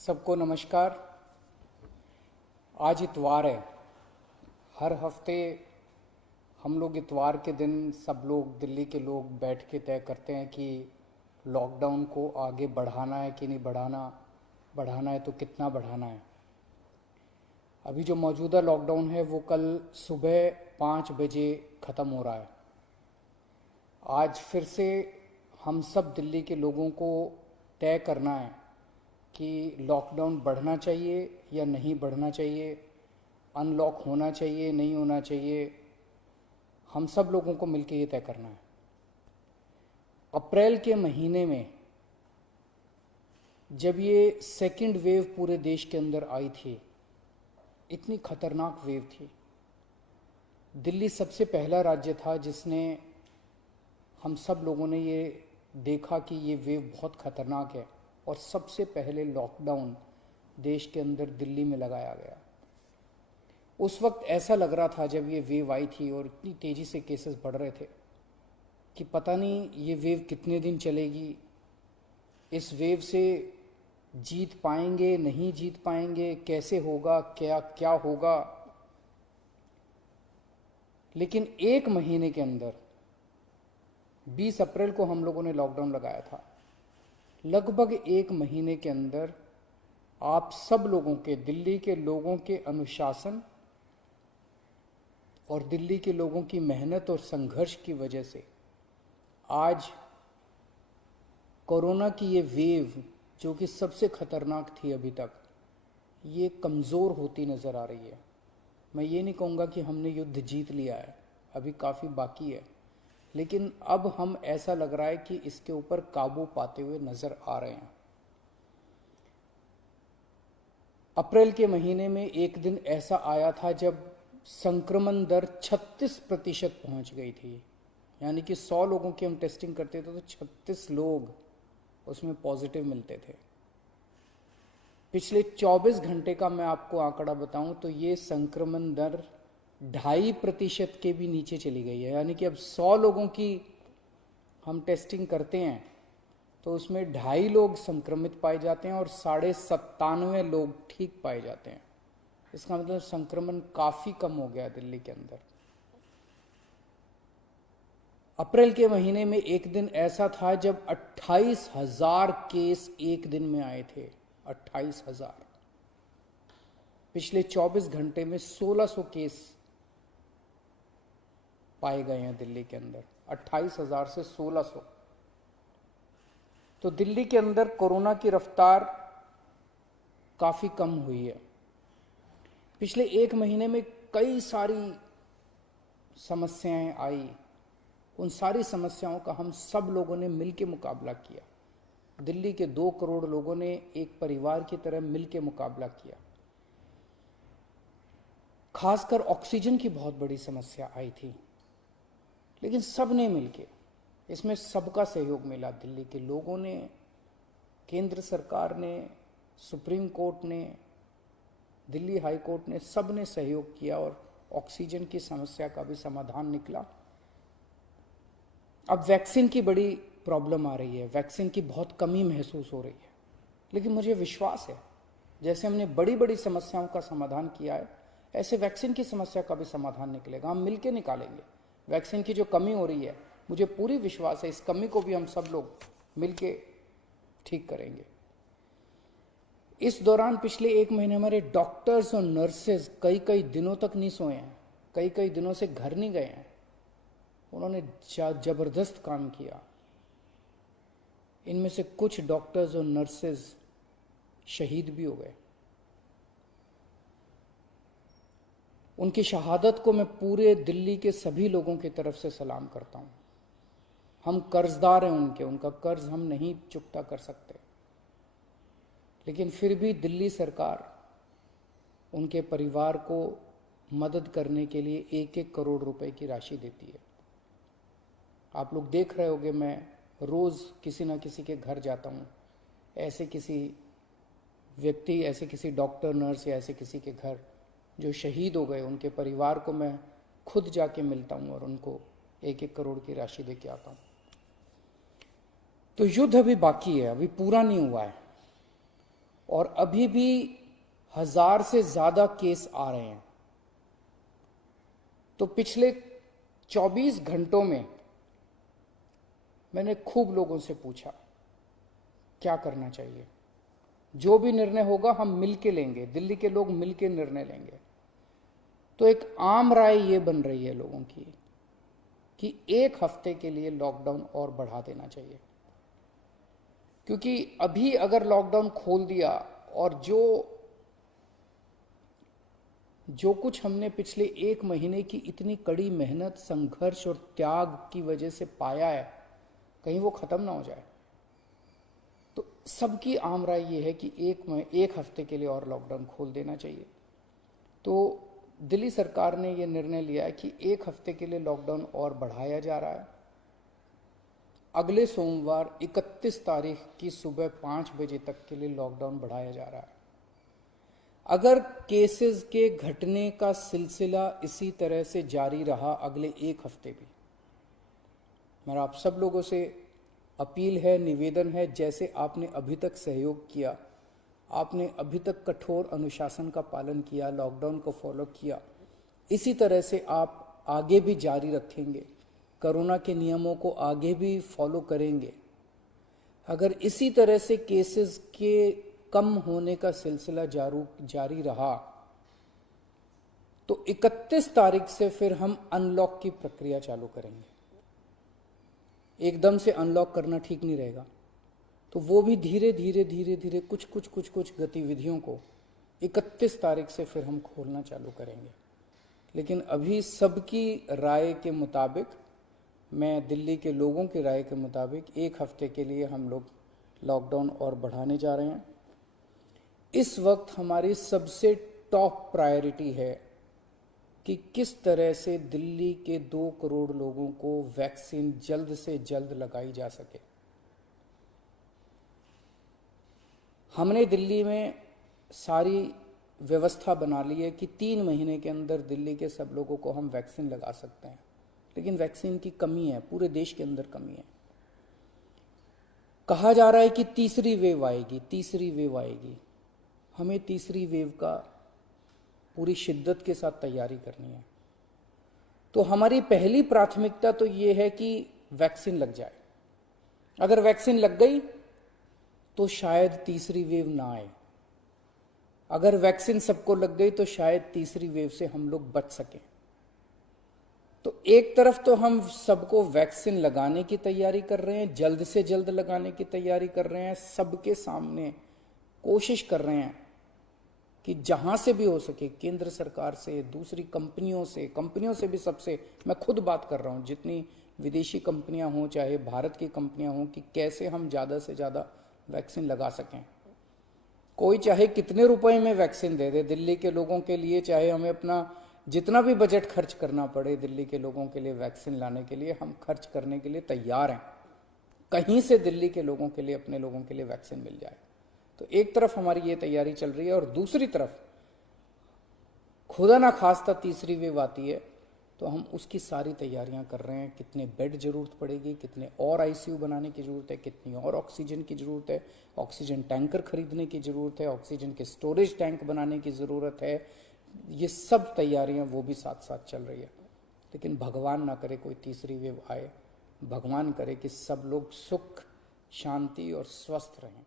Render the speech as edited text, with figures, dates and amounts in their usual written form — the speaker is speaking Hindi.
सबको नमस्कार। आज इतवार है। हर हफ्ते हम लोग इतवार के दिन सब लोग दिल्ली के लोग बैठ के तय करते हैं कि लॉकडाउन को आगे बढ़ाना है कि नहीं बढ़ाना, बढ़ाना है तो कितना बढ़ाना है। अभी जो मौजूदा लॉकडाउन है वो कल सुबह 5 बजे ख़त्म हो रहा है। आज फिर से हम सब दिल्ली के लोगों को तय करना है कि लॉकडाउन बढ़ना चाहिए या नहीं बढ़ना चाहिए, अनलॉक होना चाहिए नहीं होना चाहिए। हम सब लोगों को मिलकर ये तय करना है। अप्रैल के महीने में जब ये सेकंड वेव पूरे देश के अंदर आई थी, इतनी खतरनाक वेव थी, दिल्ली सबसे पहला राज्य था जिसने, हम सब लोगों ने ये देखा कि ये वेव बहुत खतरनाक है और सबसे पहले लॉकडाउन देश के अंदर दिल्ली में लगाया गया। उस वक्त ऐसा लग रहा था जब ये वेव आई थी और इतनी तेज़ी से केसेस बढ़ रहे थे कि पता नहीं ये वेव कितने दिन चलेगी, इस वेव से जीत पाएंगे नहीं जीत पाएंगे, कैसे होगा, क्या क्या होगा। लेकिन एक महीने के अंदर 20 अप्रैल को हम लोगों ने लॉकडाउन लगाया था। लगभग एक महीने के अंदर आप सब लोगों के, दिल्ली के लोगों के अनुशासन और दिल्ली के लोगों की मेहनत और संघर्ष की वजह से आज कोरोना की ये वेव, जो कि सबसे खतरनाक थी अभी तक, ये कमज़ोर होती नज़र आ रही है। मैं ये नहीं कहूँगा कि हमने युद्ध जीत लिया है, अभी काफ़ी बाकी है, लेकिन अब हम, ऐसा लग रहा है कि इसके ऊपर काबू पाते हुए नजर आ रहे हैं। अप्रैल के महीने में एक दिन ऐसा आया था जब संक्रमण दर 36% पहुंच गई थी। यानी कि 100 लोगों की हम टेस्टिंग करते थे तो 36 लोग उसमें पॉजिटिव मिलते थे। पिछले 24 घंटे का मैं आपको आंकड़ा बताऊं तो ये संक्रमण दर 2.5% के भी नीचे चली गई है। यानी कि अब 100 लोगों की हम टेस्टिंग करते हैं तो उसमें 2.5 लोग संक्रमित पाए जाते हैं और 97.5 लोग ठीक पाए जाते हैं। इसका मतलब संक्रमण काफ़ी कम हो गया दिल्ली के अंदर। अप्रैल के महीने में एक दिन ऐसा था जब 28,000 केस एक दिन में आए थे। 28,000। पिछले 24 घंटे में 1600 केस पाए गए हैं दिल्ली के अंदर। 28,000 से 1600। तो दिल्ली के अंदर कोरोना की रफ्तार काफ़ी कम हुई है। पिछले एक महीने में कई सारी समस्याएं आई। उन सारी समस्याओं का हम सब लोगों ने मिलकर मुकाबला किया। दिल्ली के 2 करोड़ लोगों ने एक परिवार की तरह मिलकर मुकाबला किया। खासकर ऑक्सीजन की बहुत बड़ी समस्या आई थी, लेकिन सब ने मिलके, इसमें सबका सहयोग मिला। दिल्ली के लोगों ने, केंद्र सरकार ने, सुप्रीम कोर्ट ने, दिल्ली हाई कोर्ट ने, सब ने सहयोग किया और ऑक्सीजन की समस्या का भी समाधान निकला। अब वैक्सीन की बड़ी प्रॉब्लम आ रही है, वैक्सीन की बहुत कमी महसूस हो रही है, लेकिन मुझे विश्वास है जैसे हमने बड़ी बड़ी समस्याओं का समाधान किया है, ऐसे वैक्सीन की समस्या का भी समाधान निकलेगा। हम मिलकर निकालेंगे। वैक्सीन की जो कमी हो रही है, मुझे पूरी विश्वास है इस कमी को भी हम सब लोग मिलके ठीक करेंगे। इस दौरान पिछले एक महीने हमारे डॉक्टर्स और नर्सेज कई कई दिनों तक नहीं सोए हैं, कई कई दिनों से घर नहीं गए हैं। उन्होंने जबरदस्त काम किया। इनमें से कुछ डॉक्टर्स और नर्सेज शहीद भी हो गए। उनकी शहादत को मैं पूरे दिल्ली के सभी लोगों की तरफ से सलाम करता हूं। हम कर्जदार हैं उनके, उनका कर्ज हम नहीं चुकता कर सकते, लेकिन फिर भी दिल्ली सरकार उनके परिवार को मदद करने के लिए 1-1 करोड़ रुपए की राशि देती है। आप लोग देख रहे होंगे, मैं रोज़ किसी ना किसी के घर जाता हूँ, ऐसे किसी व्यक्ति, ऐसे किसी डॉक्टर, नर्स या ऐसे किसी के घर जो शहीद हो गए, उनके परिवार को मैं खुद जाके मिलता हूँ और उनको 1-1 करोड़ की राशि दे के आता हूँ। तो युद्ध अभी बाकी है, अभी पूरा नहीं हुआ है। और अभी भी 1000 से ज्यादा केस आ रहे हैं। तो पिछले 24 घंटों में मैंने खूब लोगों से पूछा क्या करना चाहिए। जो भी निर्णय होगा हम मिलके लेंगे, दिल्ली के लोग मिलके निर्णय लेंगे। तो एक आम राय ये बन रही है लोगों की कि 1 हफ्ते के लिए लॉकडाउन और बढ़ा देना चाहिए, क्योंकि अभी अगर लॉकडाउन खोल दिया और जो कुछ हमने पिछले 1 महीने की इतनी कड़ी मेहनत, संघर्ष और त्याग की वजह से पाया है, कहीं वो खत्म ना हो जाए। तो सबकी आम राय ये है कि 1 हफ्ते के लिए और लॉकडाउन खोल देना चाहिए। तो दिल्ली सरकार ने ये निर्णय लिया है कि 1 हफ्ते के लिए लॉकडाउन और बढ़ाया जा रहा है। अगले सोमवार 31 तारीख की सुबह 5 बजे तक के लिए लॉकडाउन बढ़ाया जा रहा है। अगर केसेस के घटने का सिलसिला इसी तरह से जारी रहा अगले 1 हफ्ते भी, मेरा आप सब लोगों से अपील है, निवेदन है, जैसे आपने अभी तक सहयोग किया, आपने अभी तक कठोर अनुशासन का पालन किया, लॉकडाउन को फॉलो किया, इसी तरह से आप आगे भी जारी रखेंगे, कोरोना के नियमों को आगे भी फॉलो करेंगे। अगर इसी तरह से केसेस के कम होने का सिलसिला जारी रहा तो 31 तारीख से फिर हम अनलॉक की प्रक्रिया चालू करेंगे। एकदम से अनलॉक करना ठीक नहीं रहेगा, तो वो भी धीरे धीरे कुछ गतिविधियों को 31 तारीख से फिर हम खोलना चालू करेंगे। लेकिन अभी सबकी राय के मुताबिक, मैं दिल्ली के लोगों की राय के मुताबिक 1 हफ्ते के लिए हम लोग लॉकडाउन और बढ़ाने जा रहे हैं। इस वक्त हमारी सबसे टॉप प्रायोरिटी है कि किस तरह से दिल्ली के 2 करोड़ लोगों को वैक्सीन जल्द से जल्द लगाई जा सके। हमने दिल्ली में सारी व्यवस्था बना ली है कि 3 महीने के अंदर दिल्ली के सब लोगों को हम वैक्सीन लगा सकते हैं, लेकिन वैक्सीन की कमी है, पूरे देश के अंदर कमी है। कहा जा रहा है कि तीसरी वेव आएगी। हमें तीसरी वेव का पूरी शिद्दत के साथ तैयारी करनी है। तो हमारी पहली प्राथमिकता तो ये है कि वैक्सीन लग जाए। अगर वैक्सीन लग गई तो शायद तीसरी वेव ना आए। अगर वैक्सीन सबको लग गई तो शायद तीसरी वेव से हम लोग बच सकें। तो एक तरफ तो हम सबको वैक्सीन लगाने की तैयारी कर रहे हैं, जल्द से जल्द लगाने की तैयारी कर रहे हैं, सबके सामने कोशिश कर रहे हैं कि जहां से भी हो सके, केंद्र सरकार से, दूसरी कंपनियों से भी, सबसे मैं खुद बात कर रहा हूं, जितनी विदेशी कंपनियां हों चाहे भारत की कंपनियां हों, कि कैसे हम ज़्यादा से ज़्यादा वैक्सीन लगा सकें। कोई चाहे कितने रुपए में वैक्सीन दे दे दिल्ली के लोगों के लिए, चाहे हमें अपना जितना भी बजट खर्च करना पड़े दिल्ली के लोगों के लिए वैक्सीन लाने के लिए, हम खर्च करने के लिए तैयार हैं। कहीं से दिल्ली के लोगों के लिए, अपने लोगों के लिए वैक्सीन मिल जाए। तो एक तरफ हमारी ये तैयारी चल रही है और दूसरी तरफ खुदा ना खास्ता तीसरी वेव आती है तो हम उसकी सारी तैयारियां कर रहे हैं। कितने बेड जरूरत पड़ेगी, कितने और आईसीयू बनाने की जरूरत है, कितनी और ऑक्सीजन की जरूरत है, ऑक्सीजन टैंकर खरीदने की जरूरत है, ऑक्सीजन के स्टोरेज टैंक बनाने की जरूरत है। ये सब तैयारियां वो भी साथ साथ चल रही है। लेकिन भगवान ना करे कोई तीसरी वेव आए, भगवान करे कि सब लोग सुख, शांति और स्वस्थ रहें।